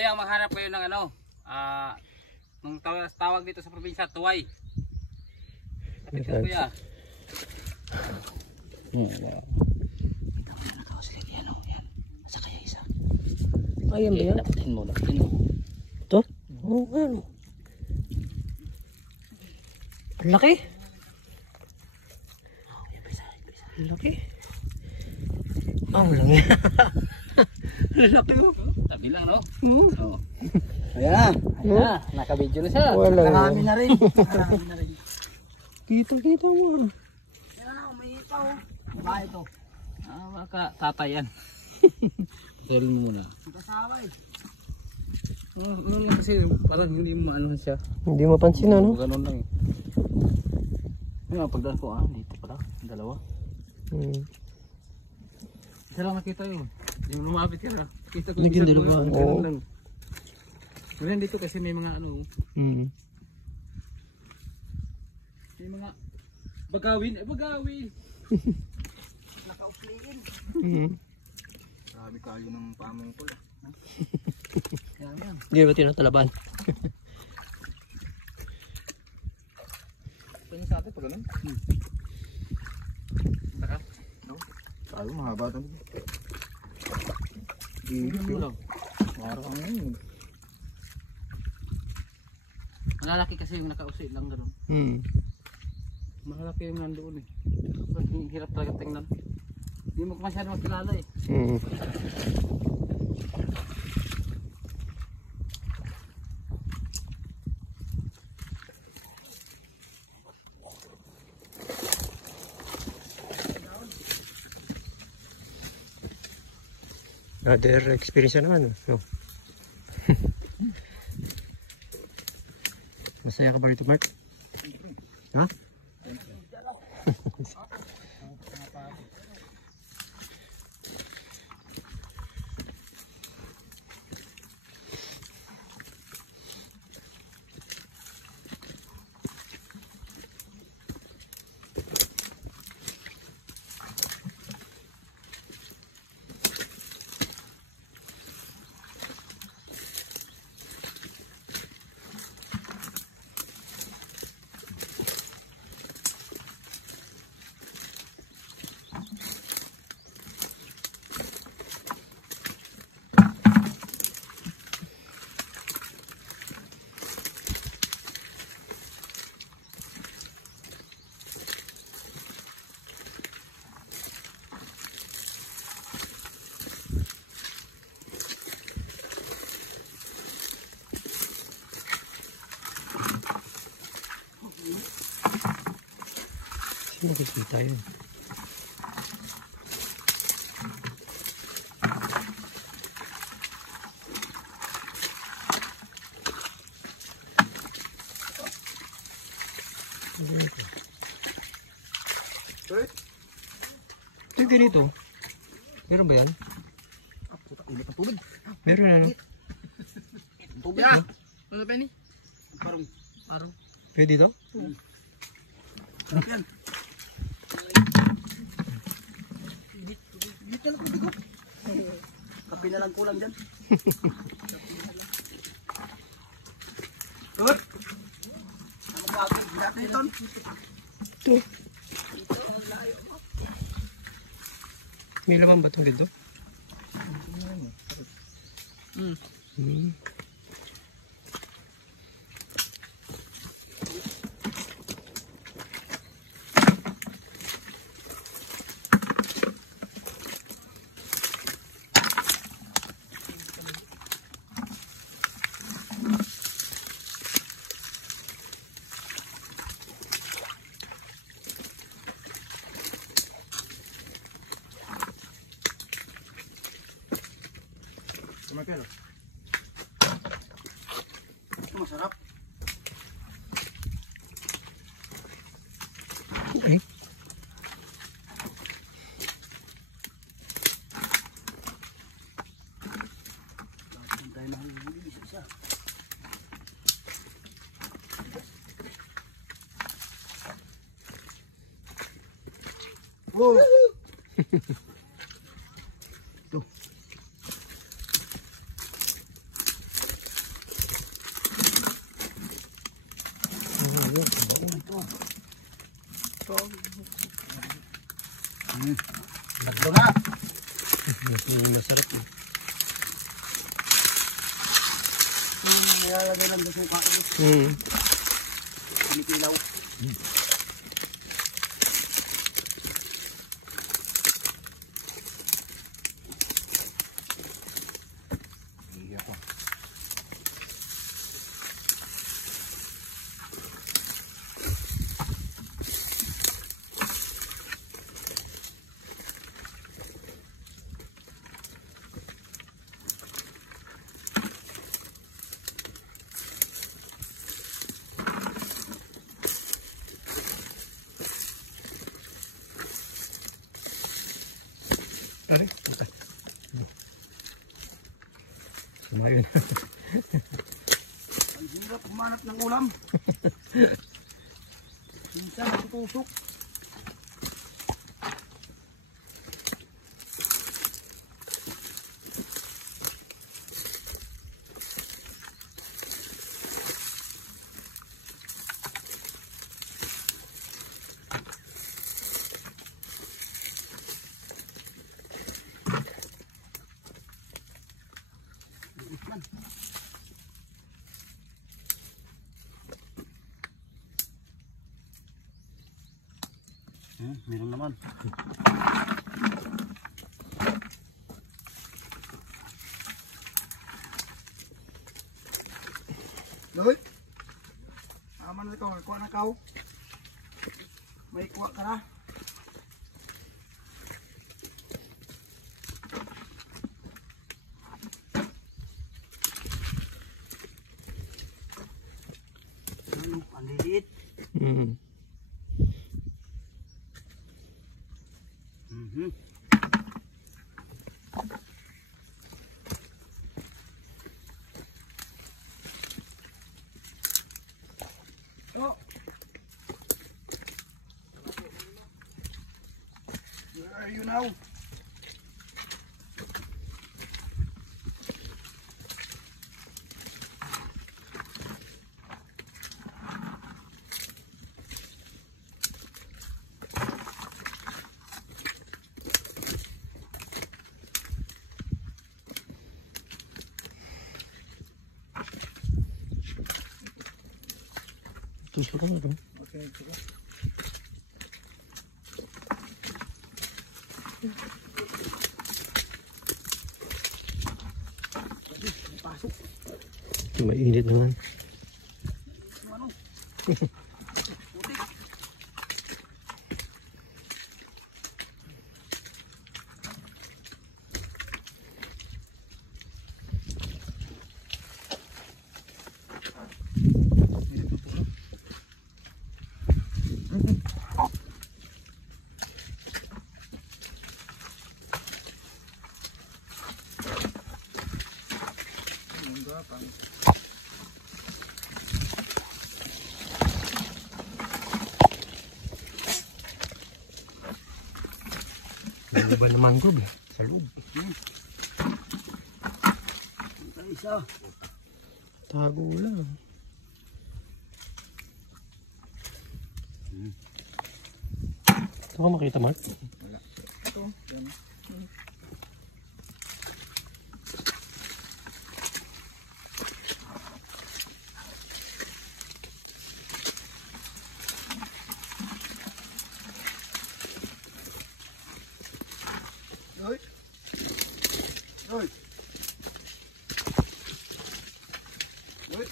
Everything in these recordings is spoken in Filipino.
kuya, maghanap kayo ng ano, nung tawag dito sa probinsya, tuway. Kapit ka kuya. Ayan ba yan? Dapatin mo, dapatin mo. Ito? Oo, ano? Ang laki. Ang laki. Ang lang yan. Ang laki mo. Tabi lang, no? Oo. Ayan na, naka-video na siya. Wala. Marami na rin. Marami na rin. Kita mo. Ayan na, umihipa oh. Ba ito? Baka tatayan. Pasarin mo muna. Kasawa eh. Ano lang kasi parang hindi mo maano siya. Hindi mapansin ano? Ganun lang eh. Ngayon pagdaan ko dito pala, dalawa. Isa lang nakita yun. Hindi mo lumapit ka na. Kita ko Naging dalawa. Ganun lang. Ngayon dito kasi may mga ano. May mga bagawin. Bagawin! Nakausliin. Sabi kayo ng pamong pula. Yan. Hindi ba tinatalaban? Pwede sa atin pag ganun? Taka? No? Tayo mahaba ito. Hindi lang. Parang ang ngayon. Malalaki kasi yung nakausi lang gano'n. Malalaki yung nandoon eh. Hirap talaga tingnan. Hindi mo masyado makilala eh. Other experience na naman. No? Masaya ka ba rito, Mark? Ha? Nakikita yun. Ito ganito. Meron ba yan? Meron ano? Tubig na. Ano ba ni? Parang. Pwede ito? Yan. Dito na tubig ko. Kape na lang kulang dyan. Good. Ano ba ako? Ito. May laman ba ito dito? Masarap. Okay. Wow. Tuh. Tatlo na. Masarap eh. Nilalagay lang sa suka. Kinikilaw. Pare. Sumayon. Ang hirap humanap ng ulam. Minsan tutusok. Meron naman. Loy. Aman ito, kuha na kao. May kuha ka na. Ang liit. Oh. Where are you now? Tusok na ito. Okay, sige. Pasok. Mainit naman. Ano? Putik. Ano ba naman ko ba? Sa loob. Isa. Tago lang. Ito ka makita, Mark? Wala. Ito. Yan. Hoy. Hoy. Hoy.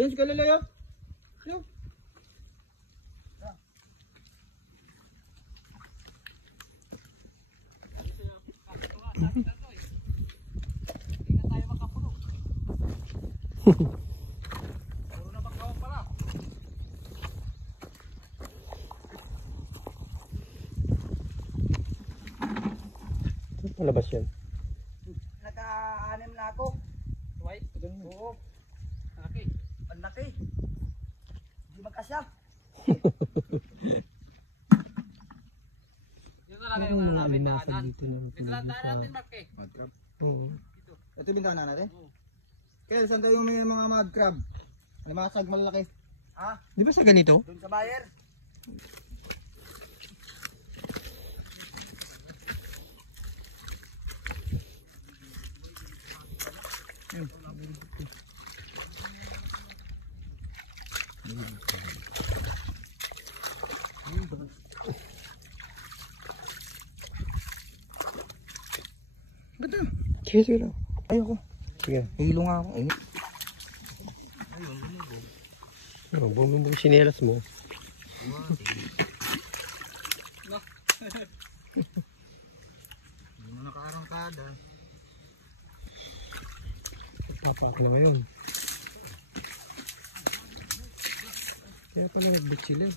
Ayun si Kalalayo. Ayun. Palabas yan. Naka-anim na ako. White? Oo. Laki. Ang laki. Hindi magkasya. Yun talaga yung ano namin daanan. dito ng Dito lang daanan natin, Mark eh. Mud crab. Oo. Ito yung bintana natin? Oo. Kaya saan tayo may mga mud crab? Alimasag malalaki. Ha? Di ba sa ganito? Doon sa buyer? Ba't na? Sige, sige lang. Ayoko. Sige. Hilo nga ako. Ayun. Oh, bumili mo yung sinelas mo. Hindi mo nakaarangkada. Papak na ngayon. Kaya pala nag-beach sila eh.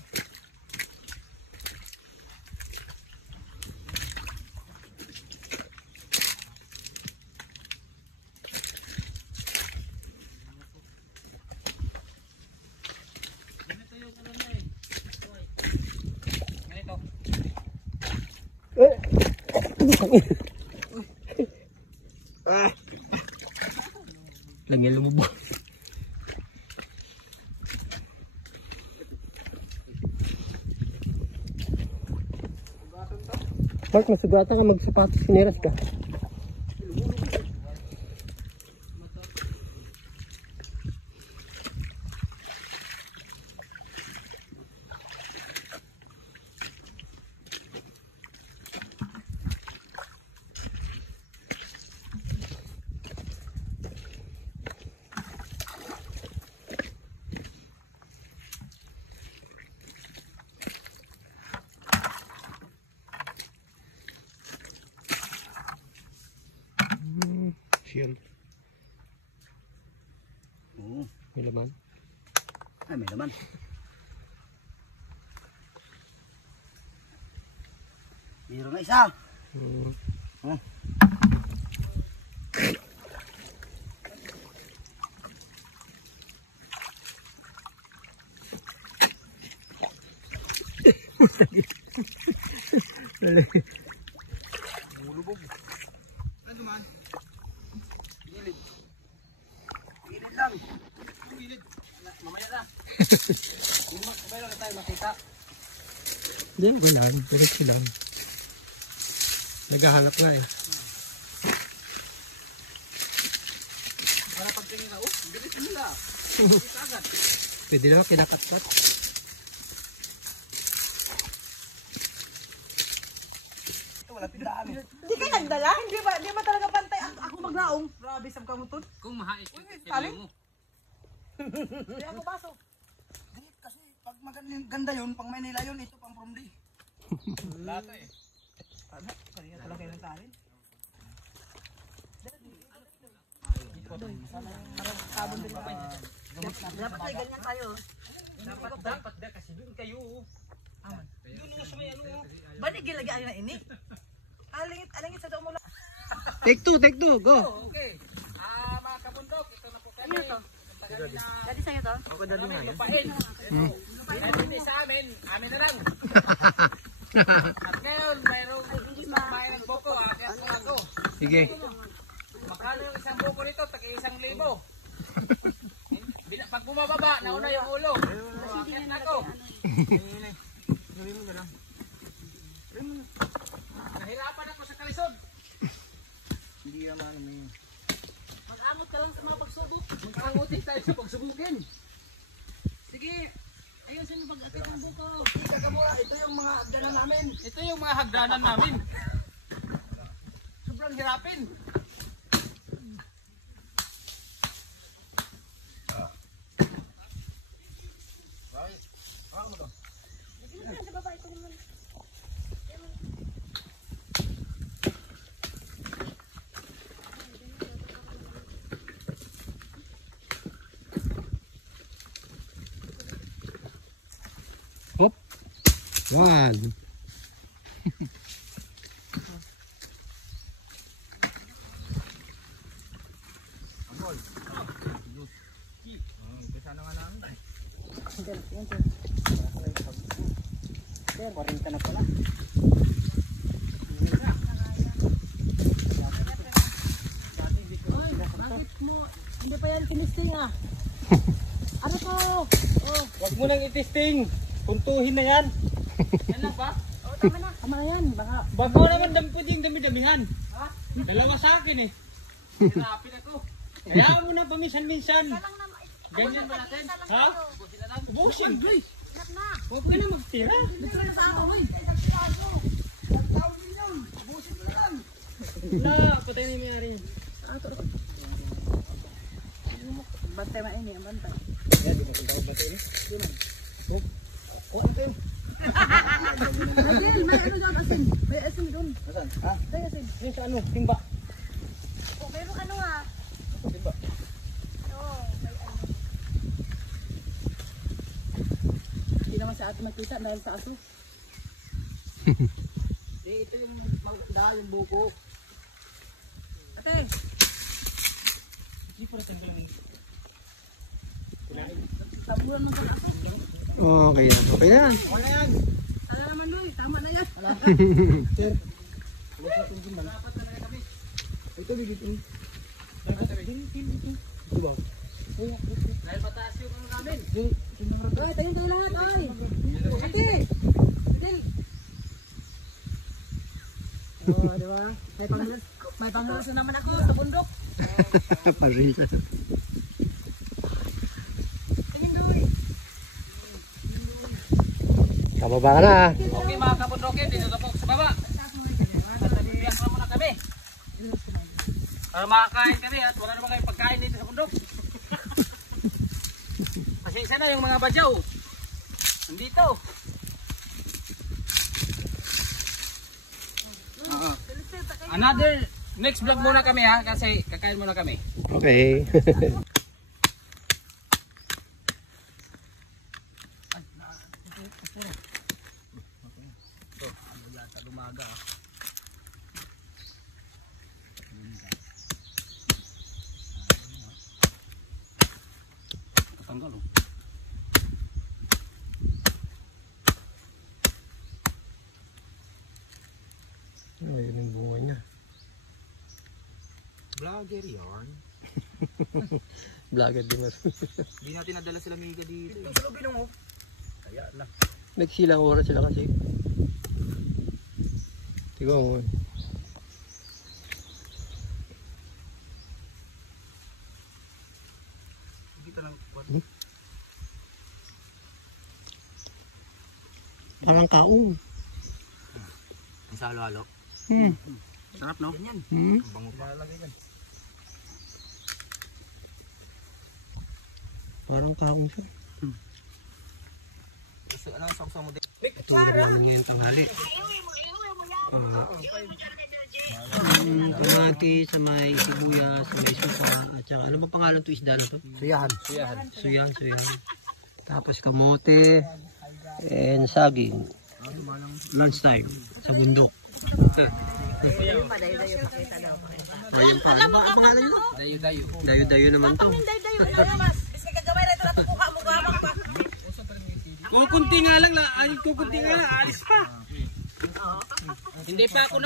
Ganito yung ano na eh. Ganito. Lang yan lumubog. Mark, masugatan ka, magsapatos, sineras ka. Shield. Oo. May laman. Ay, may naman. Mayroon na isa. Oh. Bulubog. Ano man? Gilid. Gilid lang. Gilid. Mamaya na. Mamaya lang tayo makita. Hindi, okay lang. Diretso lang. Naghahanap nga eh. Para pagtingin ka, bilis nila. Bilis agad. Pwede naman kinakatkot. Ito, wala tindaan eh. Hindi kayo nagdala? Hindi ba talaga pantay? Ako maglaong. Grabe, sab ka mo to. Kung mahait, talin? mo. Hindi ako baso. Hindi, kasi pag maganda yun, pang Manila yun, ito pang from day. Lato eh. Ano? Kaya talaga kayo ng talin? Dapat ay ganyan tayo. Dapat da kasi doon kayo. Aman. Doon nga sa may ano. Banigil lagi ay na ini. Alingit sa daw mo lang. Take two, go! Okay. Mga kabundok, ito na po kami. Ano to? Dati sa'yo to? Kami lupain. Hindi sa amin, amin na lang. At ngayon, mayroong bayan ng buko. Kaya po ako. Sige. Magkano yung isang buko nito? Taki-1,000. Pag bumababa, nauna yung ulo. Akit na ako. Nahirapan ako sa kalisod. Hindi naman may... Mag-amot ka lang sa mga pagsubok. Mag-angutin tayo sa pagsubukin. Sige. Ayun sa pag-akit ng buko. Ika ka muna, ito yung mga agdanan namin. Ito yung mga hagdanan namin. Sobrang hirapin. 1. Hindi pa yan tinisting ah. Ano to? Oh, Huwag mo nang i-testing. Puntuhin na yan. Yan lang ba? oh tama na. Tama na yan. Baka Bago naman pwedeng dami-damihan. Dalawa sa akin eh. Hirapin ako. Kaya mo na paminsan-minsan. Ganyan ba natin? Ha? Ubusin. Huwag ka na magtira. Na, patay na yung mayari. bantay maini, ang bantay. Adil, may ano doon, asin. May asin doon. Asan? Ha? May asin. Yung sa ano, timba. Oh, meron ano ah. Diba? Oo, may ano. Hindi naman sa atin magkita dahil sa aso. Ito yung dahil yung buko. Ate, Hindi po rin tanggal ng tabuhan mo sa aso. Okay na. Okay na. Wala yan. Tala naman doon, tama na yan. Sir. Ito bigitin. Diba? Dahil mataas yung ano namin. Ay, tayo lahat, ay. Ate, Adil. Oh, di ba? May pangluso naman ako sa bundok. Paril ka. Kababa ka na. Okay mga kabundokin, dito na po sa baba. Nagbibiyak na muna kami. Para makakain kami at wala naman kayong pagkain dito sa bundok. Pasensya na yung mga badyaw. Nandito. Another next vlog muna kami ha kasi kakain muna kami. Okay. Tanggal oh. Ayun yung bunga niya. Vlogger yarn. Vlogger din mas. Hindi natin nadala sila Miga dito. Kaya na. Nagsilang oras sila kasi. Tignan mo. Dito lang. Parang kaong. Ang sa halo-halo. Sarap no? Hmm? Ang bango pa. Lalagay yan. Parang kaong siya. Gusto ano ang saksa mo din? Tulog ngayon tanghali. Kamati sa may sibuyas, sa may suka, at saka ano ba pangalan to isda na to? Suyahan. Suyan. Tapos kamote and saging. Lunch time sa bundok. Ayun pa, ano ang pangalan nyo? Dayo-dayo. Dayo-dayo naman to. Dayo, mas. Kasi kagawin na ito, natukuha mo gamang pa. Kukunti nga lang, alis pa. Hindi pa ako